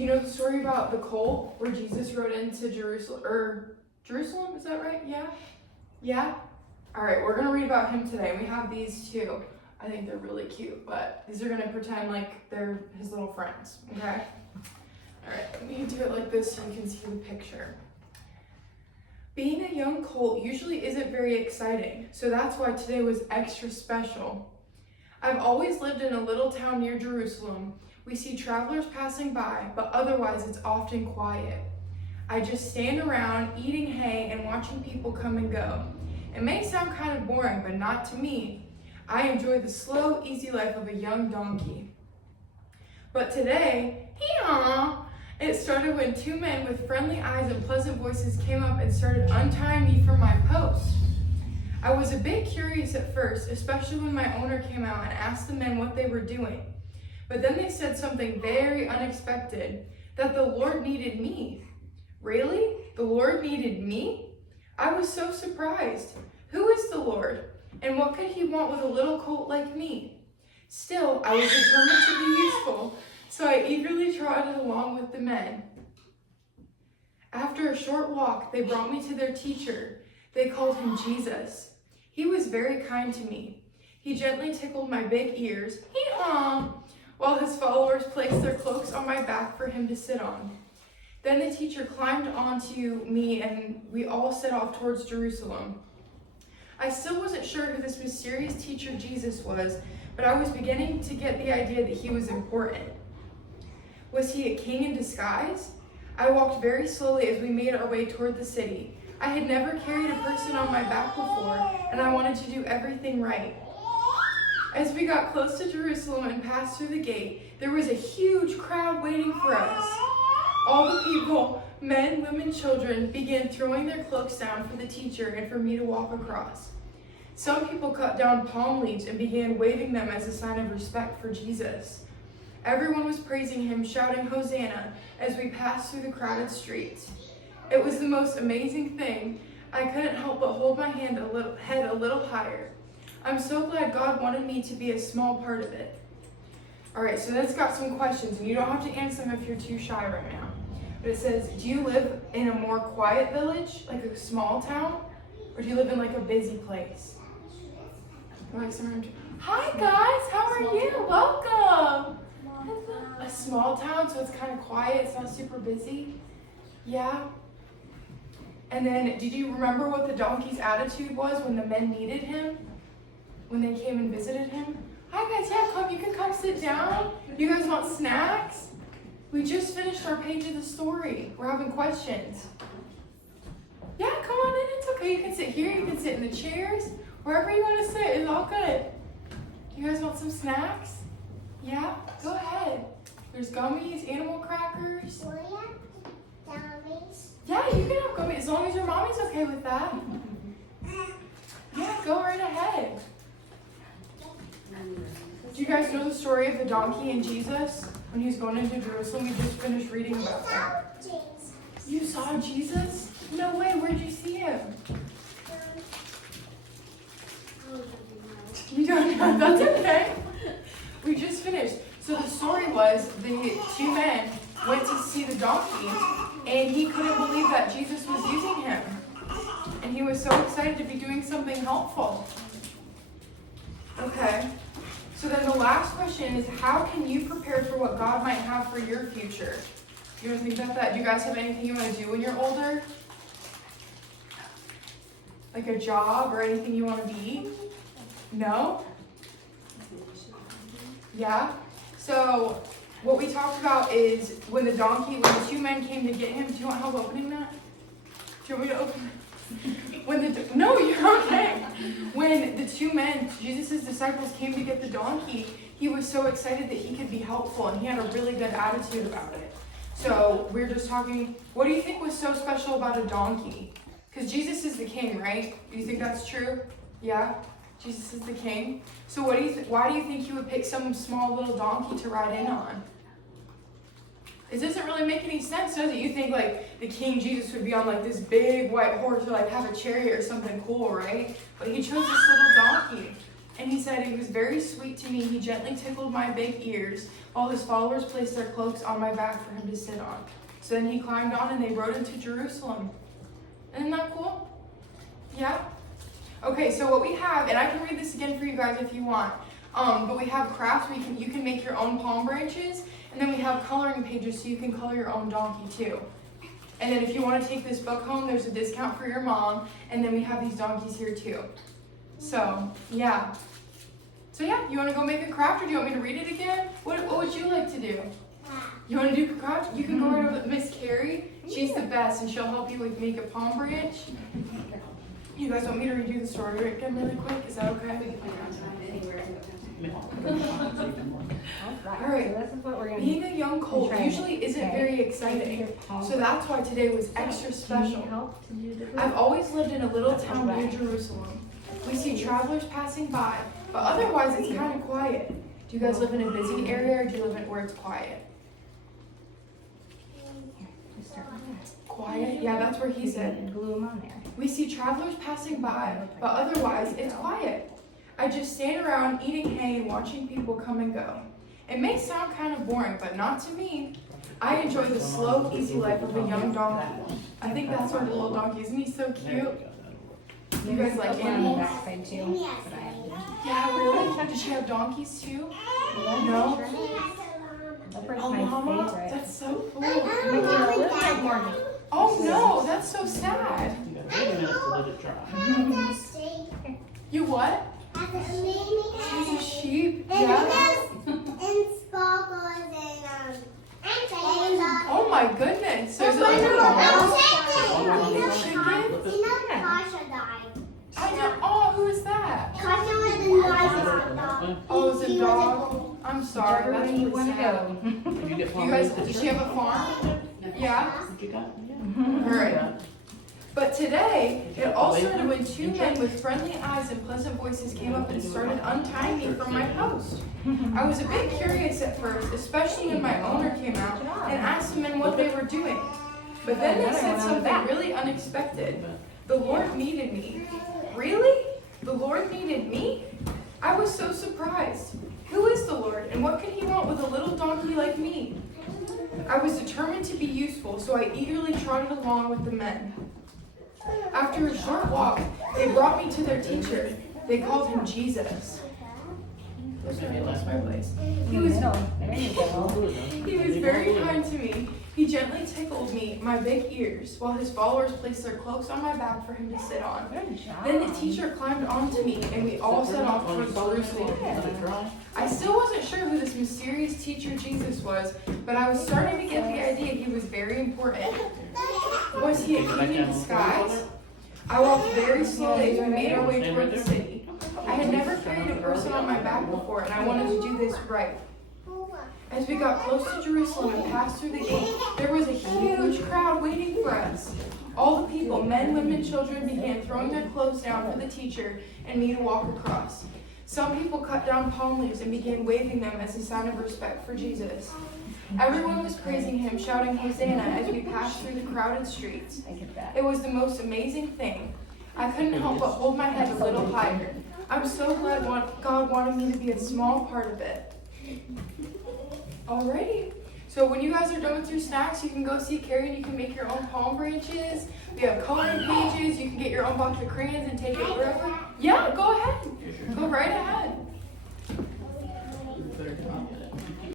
Do you know the story about the colt where Jesus rode into Jerusalem, is that right? Yeah? Yeah? All right, we're gonna read about him today. We have these two. I think they're really cute, but these are gonna pretend like they're his little friends, okay? All right, let me do it like this so you can see the picture. Being a young colt usually isn't very exciting, so that's why today was extra special. I've always lived in a little town near Jerusalem. We see travelers passing by, but otherwise it's often quiet. I just stand around eating hay and watching people come and go. It may sound kind of boring, but not to me. I enjoy the slow, easy life of a young donkey. But today, hee-haw, it started when two men with friendly eyes and pleasant voices came up and started untying me from my post. I was a bit curious at first, especially when my owner came out and asked the men what they were doing. But then they said something very unexpected, that the Lord needed me. Really? The Lord needed me? I was so surprised. Who is the Lord? And what could he want with a little colt like me? Still, I was determined to be useful, so I eagerly trotted along with the men. After a short walk, they brought me to their teacher. They called him Jesus. He was very kind to me. He gently tickled my big ears, hee-haw, while his followers placed their cloaks on my back for him to sit on. Then the teacher climbed onto me and we all set off towards Jerusalem. I still wasn't sure who this mysterious teacher Jesus was, but I was beginning to get the idea that he was important. Was he a king in disguise? I walked very slowly as we made our way toward the city. I had never carried a person on my back before, and I wanted to do everything right. As we got close to Jerusalem and passed through the gate, there was a huge crowd waiting for us. All the people, men, women, children, began throwing their cloaks down for the teacher and for me to walk across. Some people cut down palm leaves and began waving them as a sign of respect for Jesus. Everyone was praising him, shouting Hosanna as we passed through the crowded streets. It was the most amazing thing. I couldn't help but hold my head a little higher. I'm so glad God wanted me to be a small part of it. All right, so that's got some questions, and you don't have to answer them if you're too shy right now. But it says, do you live in a more quiet village, like a small town? Or do you live in like a busy place? Hi guys, how are you? Welcome. A small town, so it's kind of quiet, it's not super busy. Yeah. And then, did you remember what the donkey's attitude was when the men needed him? When they came and visited him? Hi guys, yeah, come, you can come sit down. You guys want snacks? We just finished our page of the story. We're having questions. Yeah, come on in, it's okay. You can sit here, you can sit in the chairs. Wherever you want to sit is all good. You guys want some snacks? Yeah, go ahead. There's gummies, animal crackers. Gummies? Yeah, you can have gummies as long as your mommy's okay with that. Yeah, go right ahead. Do you guys know the story of the donkey and Jesus? When he was going into Jerusalem, we just finished reading about that. You saw Jesus? No way, where'd you see him? You don't know, that's okay. We just finished. So the story was the two men went to see the donkey and he couldn't believe that Jesus was using him. And he was so excited to be doing something helpful. Okay. So then the last question is, how can you prepare for what God might have for your future? You ever think about that? Do you guys have anything you want to do when you're older? Like a job or anything you want to be? No? Yeah? So what we talked about is when the two men came to get him. Do you want help opening that? Do you want me to open it? No, you're okay. When the two men, Jesus' disciples, came to get the donkey, he was so excited that he could be helpful, and he had a really good attitude about it. So we're just talking, what do you think was so special about a donkey? Because Jesus is the king, right? Do you think that's true? Yeah? Jesus is the king. So why do you think he would pick some small little donkey to ride in on? It doesn't really make any sense, does it? You think like the King Jesus would be on like this big white horse or like have a chariot or something cool, right? But he chose this little donkey. And he said, "He was very sweet to me. He gently tickled my big ears, while his followers placed their cloaks on my back for him to sit on." So then he climbed on and they rode into Jerusalem. Isn't that cool? Yeah? Okay, so what we have, and I can read this again for you guys if you want, but we have crafts where you can make your own palm branches, and then we have coloring pages so you can color your own donkey too. And then if you want to take this book home, there's a discount for your mom, and then we have these donkeys here too. So, yeah. So yeah, you want to go make a craft, or do you want me to read it again? What would you like to do? You want to do a craft? You can go right over with Miss Carrie. She's the best, and she'll help you with make a palm branch. You guys want me to redo the story again really quick? Is that okay? Alright, So this is what we're gonna being a young colt usually isn't Okay. very exciting, so that's why today was extra Need special. help to do the I've always lived in a little town near Jerusalem. We see travelers passing by, but otherwise it's kind of quiet. Do you guys live in a busy area, or do you live in where it's quiet? Just start with that. Quiet? Yeah, that's where he said. And glue them on there. We see travelers passing by, but otherwise it's quiet. I just stand around eating hay and watching people come and go. It may sound kind of boring, but not to me. I enjoy the slow, easy life of a young donkey. I think that's our little donkey. Isn't he so cute? You guys like One on the animals? back side too. But I have to. Yeah, really? Does she have donkeys too? No? That bird's Oh, my Mama, favorite. that's so cool. Making a little bit more. Oh no, that's so sad. You got 30 minutes to let it dry. You what? She's a sheep? Yeah. Oh my goodness. So is it like a farm? I know. Oh, who is that? Oh, it's a dog. I'm sorry. Whichever That's way you really wanna sad. go. Did you get You guys, does she have a farm? Yeah. What you got? All right. But today, it all started when two men with friendly eyes and pleasant voices came up and started untying me from my post. I was a bit curious at first, especially when my owner came out and asked the men what they were doing. But then they said something really unexpected. The Lord needed me. Really? The Lord needed me? I was so surprised. Who is the Lord, and what could he want with a little donkey like me? I was determined to be useful, so I eagerly trotted along with the men. After a short walk, they brought me to their teacher. They called him Jesus. Sorry, I lost my place. He was There you go. He was very kind to me. He gently tickled me, my big ears, while his followers placed their cloaks on my back for him to sit on. Good job. Then the teacher climbed onto me, and we all set off towards Jerusalem. Let it dry. I still wasn't sure who this mysterious teacher Jesus was, but I was starting to get the idea he was very important. Was he a king in disguise? I walked very slowly as we made our way toward the city. I had never carried a person on my back before, and I wanted to do this right. As we got close to Jerusalem and passed through the gate, there was a huge crowd waiting for us. All the people, men, women, and children, began throwing their clothes down for the teacher and me to walk across. Some people cut down palm leaves and began waving them as a sign of respect for Jesus. Everyone was praising him, shouting Hosanna as we passed through the crowded streets. I get that. It was the most amazing thing. I couldn't help but hold my head a little higher. I'm so glad God wanted me to be a small part of it. Alrighty. So when you guys are done with your snacks, you can go see Carrie and you can make your own palm branches. We have coloring pages. You can get your own box of crayons and take it wherever.